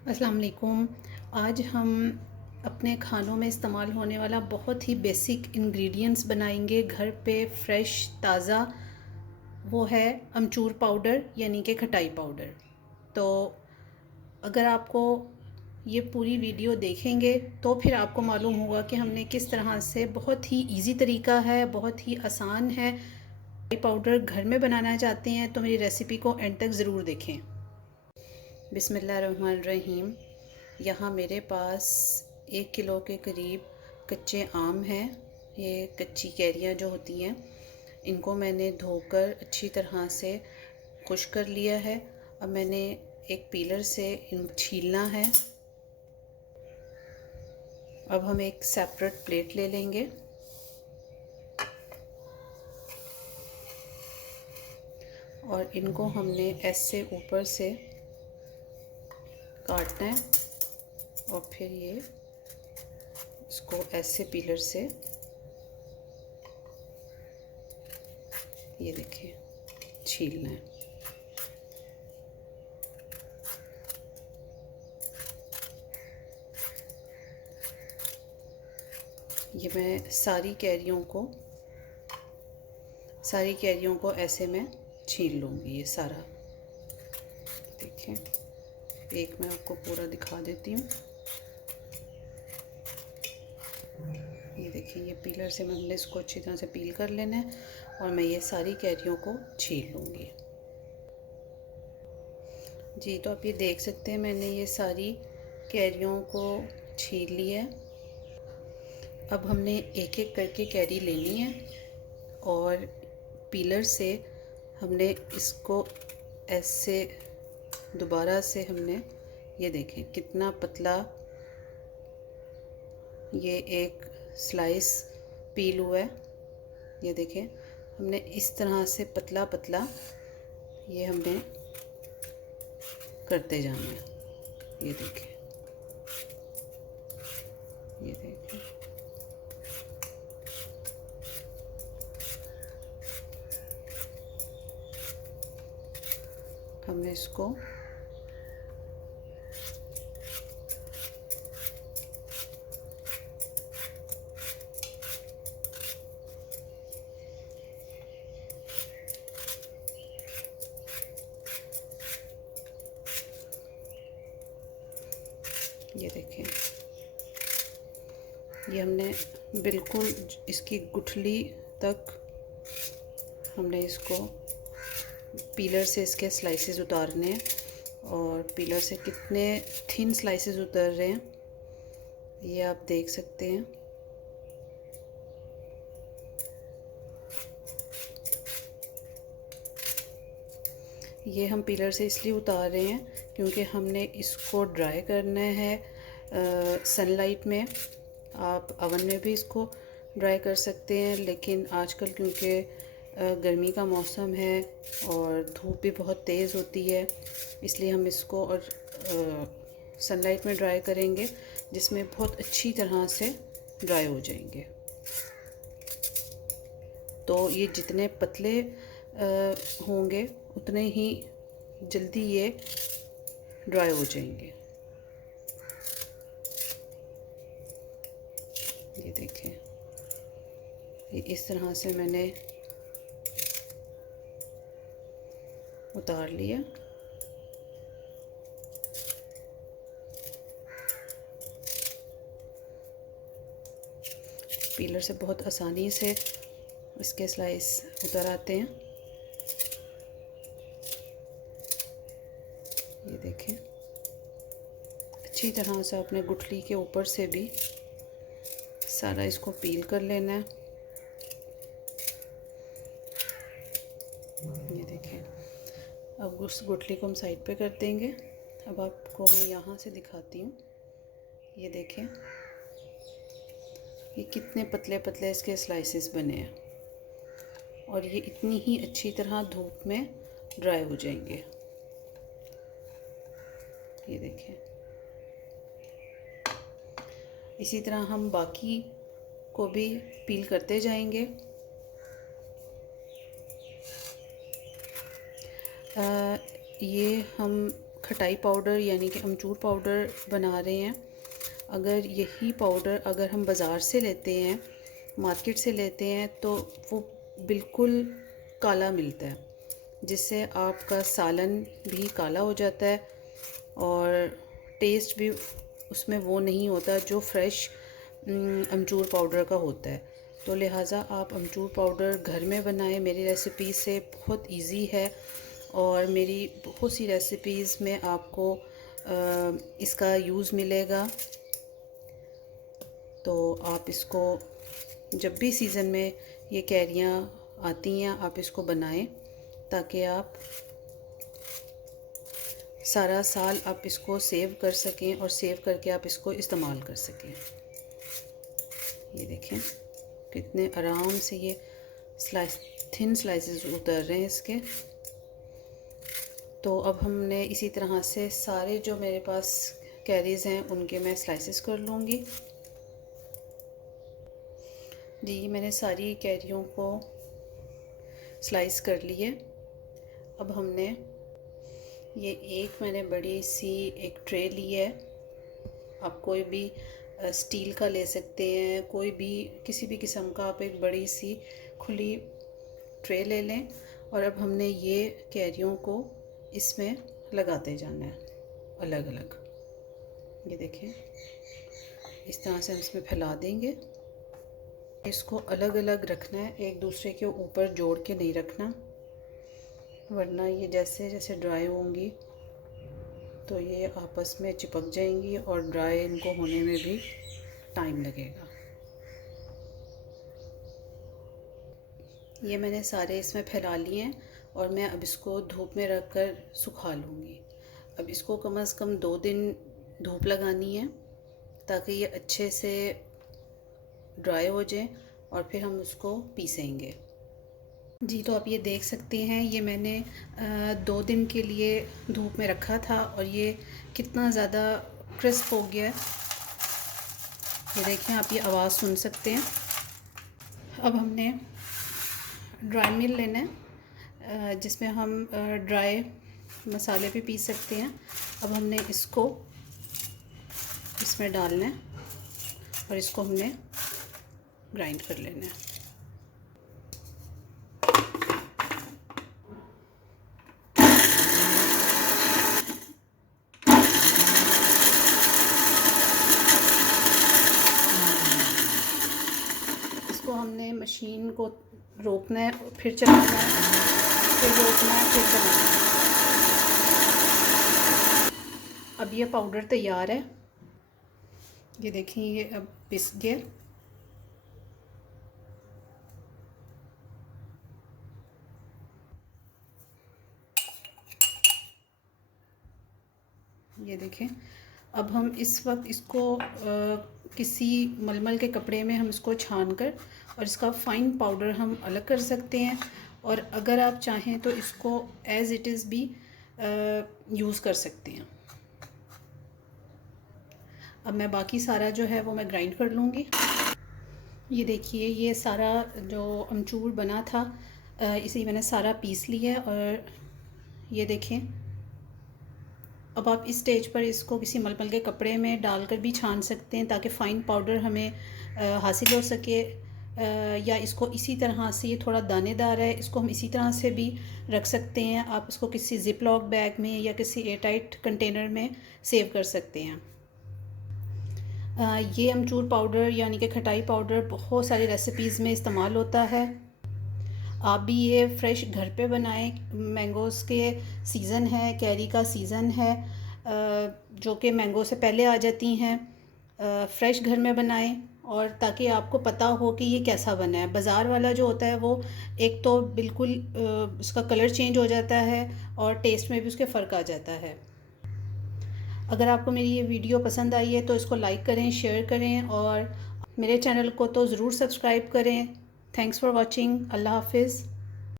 अस्सलाम वालेकुम। आज हम अपने खानों में इस्तेमाल होने वाला बहुत ही बेसिक इंग्रेडिएंट्स बनाएंगे घर पे, फ्रेश ताज़ा। वो है अमचूर पाउडर यानी कि खटाई पाउडर। तो अगर आपको ये पूरी वीडियो देखेंगे तो फिर आपको मालूम होगा कि हमने किस तरह से, बहुत ही इजी तरीका है, बहुत ही आसान है। खटाई पाउडर घर में बनाना चाहते हैं तो मेरी रेसिपी को एंड तक ज़रूर देखें। बिस्मिल्लाहिर्रहमानिर्रहीम। यहाँ मेरे पास 1 किलो के करीब कच्चे आम हैं। ये कच्ची कैरियाँ जो होती हैं, इनको मैंने धोकर अच्छी तरह से खुश्क कर लिया है। अब मैंने एक पीलर से इन छीलना है। अब हम एक सेपरेट प्लेट ले लेंगे और इनको हमने ऐसे ऊपर से काटना है और फिर ये इसको ऐसे पीलर से, ये देखिए, छीलना है। ये मैं सारी कैरियों को ऐसे मैं छील लूँगी। ये सारा देखें, एक मैं आपको पूरा दिखा देती हूँ। ये देखिए, ये पीलर से हमने इसको अच्छी तरह से पील कर लेना है और मैं ये सारी कैरियों को छील लूँगी। जी, तो आप ये देख सकते हैं मैंने ये सारी कैरियों को छील लिया है। अब हमने एक एक करके कैरी लेनी है और पीलर से हमने इसको ऐसे दोबारा से हमने, ये देखें कितना पतला ये एक स्लाइस पील हुआ है। ये देखें, हमने इस तरह से पतला पतला ये हमने करते जाना है। ये देखें, ये देखें, हमने इसको ये देखें, ये हमने बिल्कुल इसकी गुठली तक हमने इसको पीलर से इसके स्लाइसेस उतारने हैं। और पीलर से कितने थिन स्लाइसेस उतर रहे हैं ये आप देख सकते हैं। ये हम पीलर से इसलिए उतार रहे हैं क्योंकि हमने इसको ड्राई करना है सनलाइट में। आप अवन में भी इसको ड्राई कर सकते हैं, लेकिन आजकल क्योंकि गर्मी का मौसम है और धूप भी बहुत तेज़ होती है, इसलिए हम इसको और सनलाइट में ड्राई करेंगे, जिसमें बहुत अच्छी तरह से ड्राई हो जाएंगे। तो ये जितने पतले होंगे उतने ही जल्दी ये ड्राई हो जाएंगे। ये देखें, ये इस तरह से मैंने उतार लिया। पीलर से बहुत आसानी से इसके स्लाइस उतर आते हैं। ये देखें, अच्छी तरह से अपने गुठली के ऊपर से भी सारा इसको पील कर लेना है। ये देखें, अब उस गुठली को हम साइड पे कर देंगे। अब आपको मैं यहाँ से दिखाती हूँ। ये देखें, ये कितने पतले पतले इसके स्लाइसेस बने हैं और ये इतनी ही अच्छी तरह धूप में ड्राई हो जाएंगे। ये देखें, इसी तरह हम बाकी को भी पील करते जाएंगे। ये हम खटाई पाउडर यानी कि अमचूर पाउडर बना रहे हैं। अगर यही पाउडर अगर हम बाज़ार से लेते हैं, मार्केट से लेते हैं, तो वो बिल्कुल काला मिलता है, जिससे आपका सालन भी काला हो जाता है और टेस्ट भी उसमें वो नहीं होता जो फ्रेश अमचूर पाउडर का होता है। तो लिहाजा आप अमचूर पाउडर घर में बनाएं। मेरी रेसिपी से बहुत इजी है और मेरी बहुत सी रेसिपीज़ में आपको इसका यूज़ मिलेगा। तो आप इसको जब भी सीज़न में ये कैरियाँ आती हैं आप इसको बनाएं, ताकि आप सारा साल आप इसको सेव कर सकें और सेव करके आप इसको इस्तेमाल कर सकें। ये देखें कितने आराम से ये थिन स्लाइसेस उतर रहे हैं इसके। तो अब हमने इसी तरह से सारे जो मेरे पास कैरीज़ हैं उनके मैं स्लाइसेस कर लूँगी। जी, मैंने सारी कैरियों को स्लाइस कर लिए। अब हमने ये मैंने बड़ी सी एक ट्रे ली है। आप कोई भी स्टील का ले सकते हैं, कोई भी किसी भी किस्म का आप एक बड़ी सी खुली ट्रे ले लें। और अब हमने ये कैरियों को इसमें लगाते जाना है अलग अलग। ये देखें इस तरह से हम इसमें फैला देंगे। इसको अलग अलग रखना है, एक दूसरे के ऊपर जोड़ के नहीं रखना, वरना ये जैसे जैसे ड्राई होंगी तो ये आपस में चिपक जाएंगी और ड्राई इनको होने में भी टाइम लगेगा। ये मैंने सारे इसमें फैला लिए हैं और मैं अब इसको धूप में रख कर सुखा लूँगी। अब इसको कम से कम 2 दिन धूप लगानी है ताकि ये अच्छे से ड्राई हो जाए और फिर हम उसको पीसेंगे। जी, तो आप ये देख सकते हैं ये मैंने 2 दिन के लिए धूप में रखा था और ये कितना ज़्यादा क्रिस्प हो गया है। ये देखें, आप ये आवाज़ सुन सकते हैं। अब हमने ड्राई मिल लेना है जिसमें हम ड्राई मसाले भी पीस सकते हैं। अब हमने इसको इसमें डालना है और इसको हमने ग्राइंड कर लेना है। इसको हमने मशीन को रोकना है, फिर चलाना है, फिर रोकना है, फिर चलाना है। अब ये पाउडर तैयार है। ये देखिए ये अब पिस गया। ये देखें, अब हम इस वक्त इसको किसी मलमल के कपड़े में हम इसको छान कर और इसका फ़ाइन पाउडर हम अलग कर सकते हैं। और अगर आप चाहें तो इसको एज़ इट इज़ भी यूज़ कर सकते हैं। अब मैं बाकी सारा जो है वो मैं ग्राइंड कर लूँगी। ये देखिए ये सारा जो अमचूर बना था इसे मैंने सारा पीस लिया है। और ये देखें, अब आप इस स्टेज पर इसको किसी मलमल के कपड़े में डालकर भी छान सकते हैं ताकि फ़ाइन पाउडर हमें हासिल हो सके। या इसको इसी तरह से, ये थोड़ा दानेदार है, इसको हम इसी तरह से भी रख सकते हैं। आप इसको किसी ज़िप लॉक बैग में या किसी एयरटाइट कंटेनर में सेव कर सकते हैं। ये अमचूर पाउडर यानी कि खटाई पाउडर बहुत सारी रेसिपीज़ में इस्तेमाल होता है। आप भी ये फ़्रेश घर पे बनाएं। मैंगोज़ के सीज़न है, कैरी का सीज़न है, जो कि मैंगो से पहले आ जाती हैं। फ़्रेश घर में बनाएं और ताकि आपको पता हो कि ये कैसा बना है। बाज़ार वाला जो होता है वो एक तो बिल्कुल उसका कलर चेंज हो जाता है और टेस्ट में भी उसके फ़र्क आ जाता है। अगर आपको मेरी ये वीडियो पसंद आई है तो इसको लाइक करें, शेयर करें और मेरे चैनल को तो ज़रूर सब्सक्राइब करें। Thanks for watching. अल्लाह हाफ़िज़।